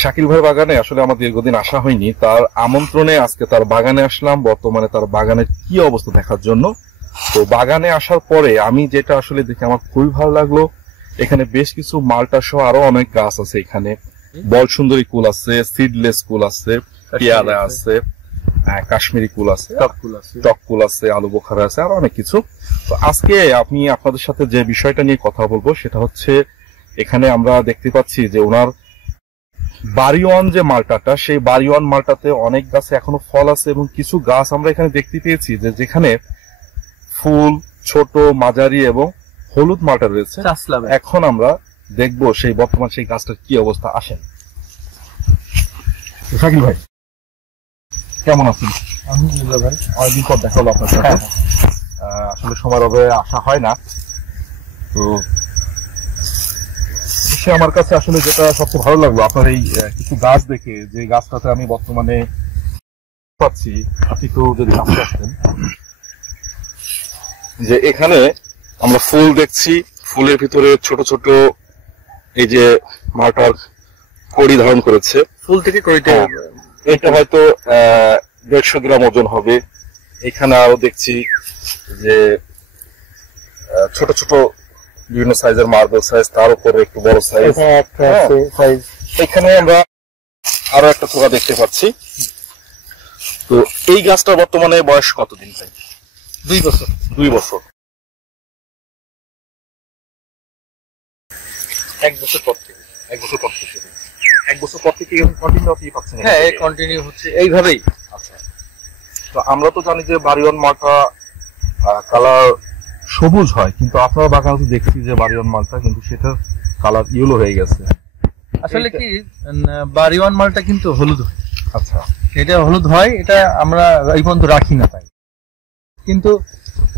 শাকিল ভাইয়ের বাগানে আসলে আমার দীর্ঘদিন আসা হয়নি, তার আমন্ত্রণে আজকে তার বাগানে আসলাম বর্তমানে তার বাগানের কি অবস্থা দেখার জন্য। তো বাগানে আসার পরে আমি যেটা আসলে দেখে আমার খুবই ভালো লাগলো, এখানে বেশ কিছু মাল্টা সহ আরো অনেক গাছ আছে। এখানে বল সুন্দরী কুল আছে, সিডলেস কুল আছে, পেয়ারা আছে, কাশ্মীরি কুল আছে, টক কুল আছে, আলু বোখারা আছে, আর অনেক কিছু। তো আজকে আমি আপনাদের সাথে যে বিষয়টা নিয়ে কথা বলবো সেটা হচ্ছে, এখানে আমরা দেখতে পাচ্ছি যে ওনার বাড়িওয়ান যে মালটাটা, সেই বাড়িওয়ান মালটাতে অনেক গাছে এখনো ফল আছে এবং কিছু গাছ আমরা এখানে দেখতে পেয়েছি যে যেখানে ফুল ছোট, মাঝারি এবং হলুদ মালটা রয়েছে। এখন আমরা দেখবো সেই বর্তমান সেই গাছটার কি অবস্থা। আসেন শাকিল ভাই, কেমন আছেন? আলহামদুলিল্লাহ ভাই, অনেকদিন পর দেখা হলো আপনার সাথে। আসলে সময়ের অভাবে আসা হয় না। তো আমার কাছে আসলে যেটা সবচেয়ে ভালো লাগলো আপনার এই কিছু গাছ দেখে, যে গাছটাতে আমি বর্তমানে পাচ্ছি, আপনি তো যদি আসতে আসতেন, যে এখানে আমরা ফুল দেখছি, ফুলের ভিতরে ছোট ছোট এই যে মালটার কড়ি ধারণ করেছে। ফুল থেকে কড়িটা এটা হয়তো 150 গ্রাম ওজন হবে। এখানে আরো দেখছি যে ছোট ছোট বিভিন্ন সাইজের মার্বেল সাইজ, তার উপরে একটু বড় সাইজ। এখানে আমরা আরো একটা থোকা দেখতে পাচ্ছি। তো এই গাছটা বর্তমানে বয়স কতদিন ভাই? 2 বছর। 2 বছর। 1 বছর পর থেকে। 1 বছর পর থেকে। 1 বছর পর থেকে কন্টিনিউ পাচ্ছেন? হ্যাঁ, কন্টিনিউ হচ্ছে এইভাবেই। আচ্ছা, তো আমরা তো জানি যে বাড়িওয়ান মালটা কালার সবুজ হয়, কিন্তু আপনার বাগানে তো দেখছি যে বাড়িওয়ান মালটা কিন্তু সেটা কালার ইয়েলো হয়ে গেছে। আসলে কি, বাড়িওয়ান মালটা কিন্তু হলুদ হয়। আচ্ছা, এটা হলুদ হয়, এটা আমরা এই পর্যন্ত রাখি না তাই। কিন্তু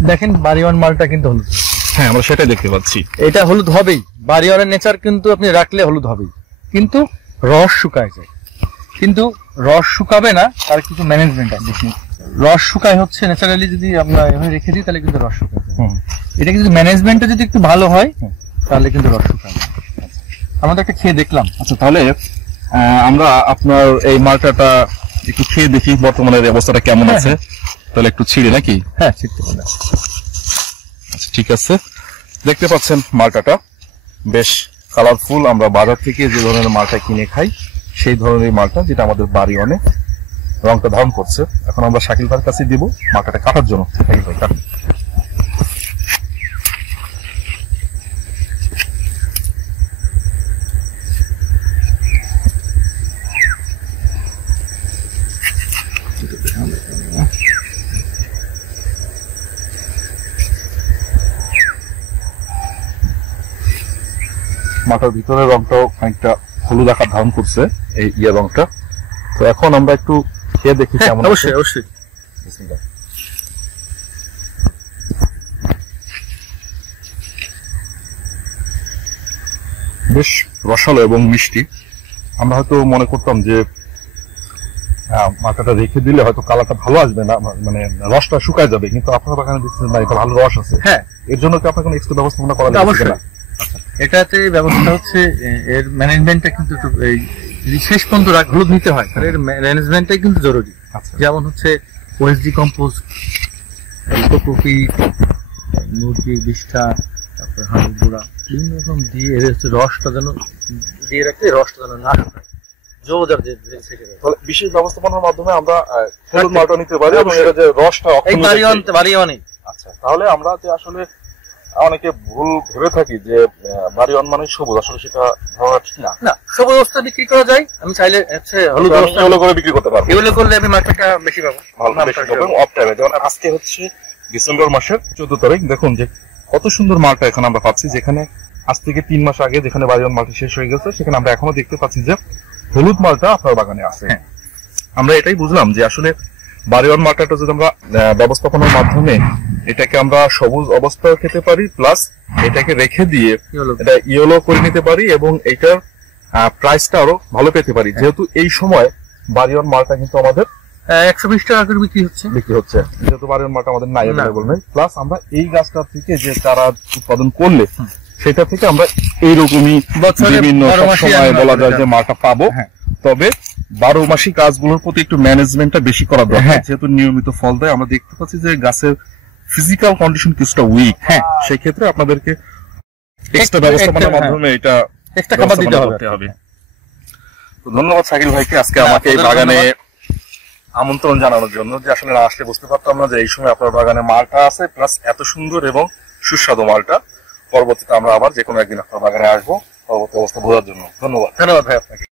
দেখেন বাড়িওয়ান মালটা কিন্তু হলুদ। হ্যাঁ, আমরা সেটাই দেখতে পাচ্ছি। এটা হলুদ হবেই, বাড়িওয়ানের নেচার কিন্তু আপনি রাখলে হলুদ হবেই, কিন্তু রস শুকায় যায়। কিন্তু রস শুকাবে না, তার কিছু ম্যানেজমেন্ট আছে। রস শুকায় হচ্ছে ন্যাচারালি, যদি আমরা এভাবে রেখে দিই তাহলে কিন্তু রস শুকায় যায়। এটা কিন্তু ম্যানেজমেন্টটা যদি একটু ভালো হয় তাহলে কিন্তু রস শুকায় যায়। আমরা তো একটা খেয়ে দেখলাম। আচ্ছা, তাহলে আমরা আপনার এই মালটাটা একটু খেয়ে দেখি বর্তমানের অবস্থাটা কেমন আছে। তাহলে একটু ছিঁড়ে নাকি? হ্যাঁ, ছিঁড়তে পারবে। আচ্ছা, ঠিক আছে। দেখতে পাচ্ছেন মালটাটা বেশ কালারফুল। আমরা বাজার থেকে যে ধরনের মালটা কিনে খাই সেই ধরনের মালটা, যেটা আমাদের বাড়ি অনেক রংটা ধারণ করছে। এখন আমরা শাকিল ভাইয়ের কাছে দিব মালটাটা কাটার জন্য। শাকিল ভাই, কাটুন। মাথার ভিতরের রংটাও খানিকটা হলুদ আকার ধারণ করছে, এই রংটা। তো এখন আমরা একটু খেয়ে দেখি কেমন। অবশ্যই অবশ্যই। বেশ রসালো এবং মিষ্টি। আমরা হয়তো মনে করতাম যে মাথাটা রেখে দিলে হয়তো কালারটা ভালো আসবে না, মানে রসটা শুকায় যাবে, কিন্তু আপনার বাগানে দিচ্ছেন না, এটা ভালো রস আছে। হ্যাঁ, এর জন্য কি আপনার কোনো এক্সট্রা ব্যবস্থাপনা করা অবশ্যই না? এটাতে ব্যবস্থা হচ্ছে, এর ম্যানেজমেন্টটা কিন্তু এই শেষ পর্যন্ত হলুদ নিতে হয়, তাহলে এর ম্যানেজমেন্টটাই কিন্তু জরুরি। যেমন হচ্ছে ওএসডি কম্পোস্ট, কোকোপি, মুরগির বিষ্ঠা, তারপর হাড় গুঁড়া, বিভিন্ন রকম দিয়ে এর হচ্ছে রসটা যেন দিয়ে রাখলে রসটা যেন না শুকায়, জোরদার যে থেকে যায়। তাহলে বিশেষ ব্যবস্থাপনার মাধ্যমে আমরা হলুদ মালটা নিতে পারি এবং এর যে রসটা বাড়িওয়ানই। আচ্ছা, তাহলে আমরা যে আসলে অনেকে ভুল ভেবে থাকি যে বাড়িওয়ান মানে সবুজ, আসলে সেটা ধারণা ঠিক না। না, সবুজ অবস্থা বিক্রি করা যায়, আমি চাইলে হলুদ এগুলো করে বিক্রি করতে পারবো। এগুলো করলে আমি মার্কেটটা বেশি পাবো, ভালো বেশি পাবো অফ টাইমে। যেমন আজকে হচ্ছে ডিসেম্বর মাসের 14 তারিখ, দেখুন যে কত সুন্দর মালটা এখন আমরা পাচ্ছি। যেখানে আজ থেকে 3 মাস আগে যেখানে বাড়িওয়ান মালটা শেষ হয়ে গেছে, সেখানে আমরা এখনো দেখতে পাচ্ছি যে হলুদ মালটা আপনার বাগানে আছে। আমরা এটাই বুঝলাম যে আসলে বাড়িওয়ান মালটাটা যদি আমরা ব্যবস্থাপনার মাধ্যমে এটাকে আমরা সবুজ অবস্থায় খেতে পারি, প্লাস এটাকে রেখে দিয়ে এটা ইয়েলো করে নিতে পারি এবং এটার প্রাইসটা আরো ভালো পেতে পারি। যেহেতু এই সময় বাড়িওয়ান মালটা কিন্তু আমাদের 120 টাকা করে বিক্রি হচ্ছে, যেহেতু বাড়িওয়ান মালটা আমাদের নাই, অ্যাভেলেবল নেই। প্লাস আমরা এই গাছটা থেকে যে চারা উৎপাদন করলে সেটা থেকে আমরা এইরকমই বছরে বিভিন্ন 12 মাসই সময় আমরা বলা যায় এটা- যে মালটা পাবো। হ্যাঁ। তবে 12 মাসি গাছগুলোর প্রতি একটু ম্যানেজমেন্টটা বেশি করা দরকার, হ্যাঁ। যেহেতু নিয়মিত ফল দেয়। আমরা দেখতে পাচ্ছি যে গাছের ফিজিক্যাল কন্ডিশন কিছুটা উইক, হ্যাঁ। সেই ক্ষেত্রে আপনাদেরকে এক্সট্রা ব্যবস্থাপনার একটা- মাধ্যমে এটা এক্সট্রা খাবার দিতে ব্যবস্থাপনা হবে। করতে হবে। তো ধন্যবাদ শাকিল ভাইকে আজকে না, আমাকে এই আপনাদের বাগানে ধন্যবাদ। আমন্ত্রণ জানানোর জন্য, যে আসলে না আসলে বুঝতে পারতাম না যে এই সময় আপনার বাগানে মালটা আছে, প্লাস এত সুন্দর এবং সুস্বাদু মালটা। পরবর্তীতে আমরা আবার যে কোনো একদিন আপনার বাগানে আসবো পরবর্তী অবস্থা বোঝার জন্য। ধন্যবাদ। ধন্যবাদ ভাই আপনাকে।